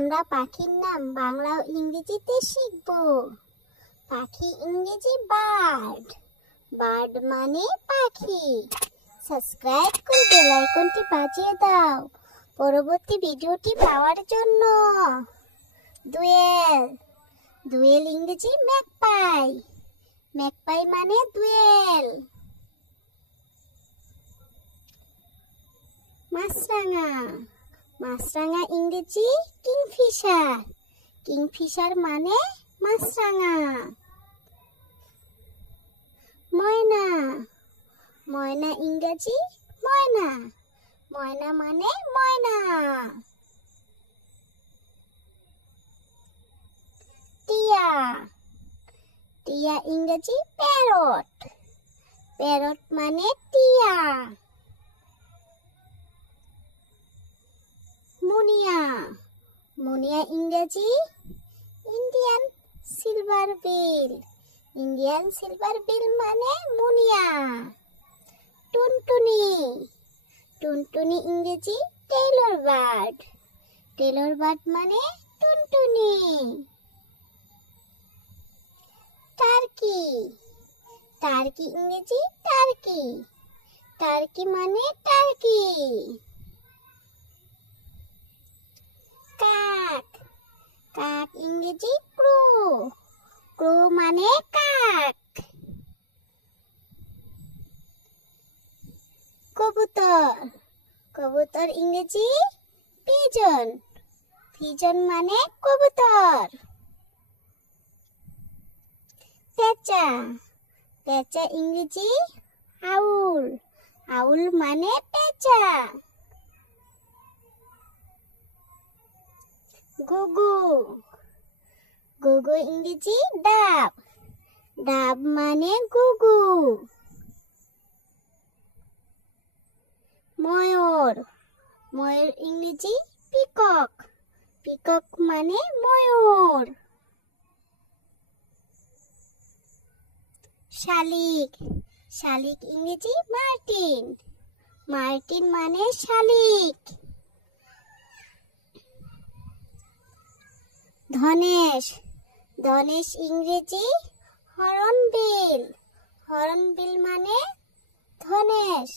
আমরা পাখির নাম বাংলা ও ইংরেজিতে শিখব। পাখি ইংরেজি বার্ড, বার্ড মানে পাখি। সাবস্ক্রাইব করে বেল আইকনটি বাজিয়ে দাও পরবর্তী ভিডিওটি পাওয়ার জন্য। দোয়েল, দোয়েল ইংরেজি ম্যাকপাই, ম্যাকপাই মানে দোয়েল। মাছরাঙা, মাছরাঙা ইংরেজি কিংফিশার, কিংফিশার মানে মাছরাঙা। ময়না, ময়না ইংরেজি ময়না, ময়না মানে ময়না। টিয়া, টিয়া ইংরেজি প্যারট, প্যারট মানে টিয়া। মুনিয়া, মুনিয়া ইংরেজি ইন্ডিয়ান সিলভার বিল, ইন্ডিয়ান সিলভার বিল মানে মুনিয়া। টুনটুনি, টুনটুনি ইংরেজি টেইলর বার্ড, টেইলর বার্ড মানে টুনটুনি। টার্কি, টার্কি ইংরেজি টার্কি, টার্কি মানে টার্কি। কাক, কাক ইংরেজি ক্রো, ক্রো মানে কাক। কবুতর, কবুতর ইংরেজি পিজন, পিজন মানে কবুতর। পেঁচা, পেঁচা ইংরেজি আউল, আউল মানে পেঁচা। গুগু, গুগু ইংরেজি ডাব, ডাব মানে গুগু। ময়ূর, ময়ূর ইংরেজি পিকক, পিকক মানে ময়ূর। শালিক, শালিক ইংরেজি মার্টিন, মার্টিন মানে শালিক। ধনেশ, ধনেশ ইংরেজি হর্নবিল, হর্নবিল মানে ধনেশ।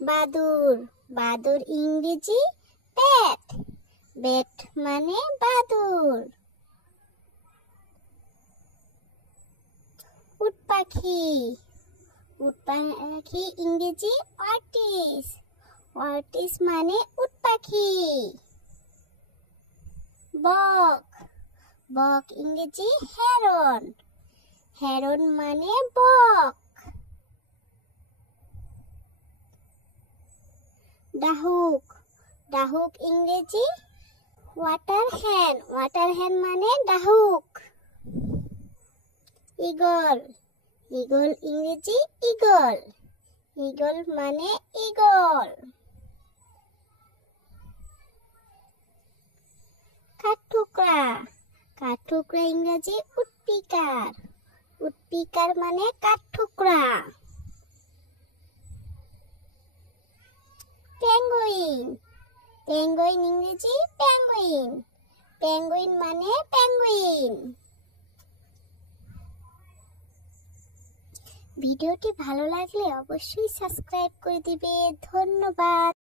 বাদুর, বাদুর ইংরেজি ব্যাট, ব্যাট মানে বাদুর। উট পাখি, উট পাখি ইংরেজি ওয়ার্টিস, ওয়ার্টিস মানে উট পাখি। বক, বক ইংরেজি হেরন, হেরন মানে বক। ডাহুক, ডাহুক ইংরেজি ওয়াটার হ্যান, ওয়াটার হ্যান মানে ডাহুক। ঈগল, ঈগল ইংরেজি ঈগল, ঈগল মানে ঈগল। কাঠঠোকরা, কাঠঠোকরা ইংরেজি উডপিকার, উডপিকার মানে কাঠঠোকরা। পেঙ্গুইন, পেঙ্গুইন ইংরেজি পেঙ্গুইন, পেঙ্গুইন মানে পেঙ্গুইন। ভিডিওটি ভালো লাগলে অবশ্যই সাবস্ক্রাইব করে দিবে। ধন্যবাদ।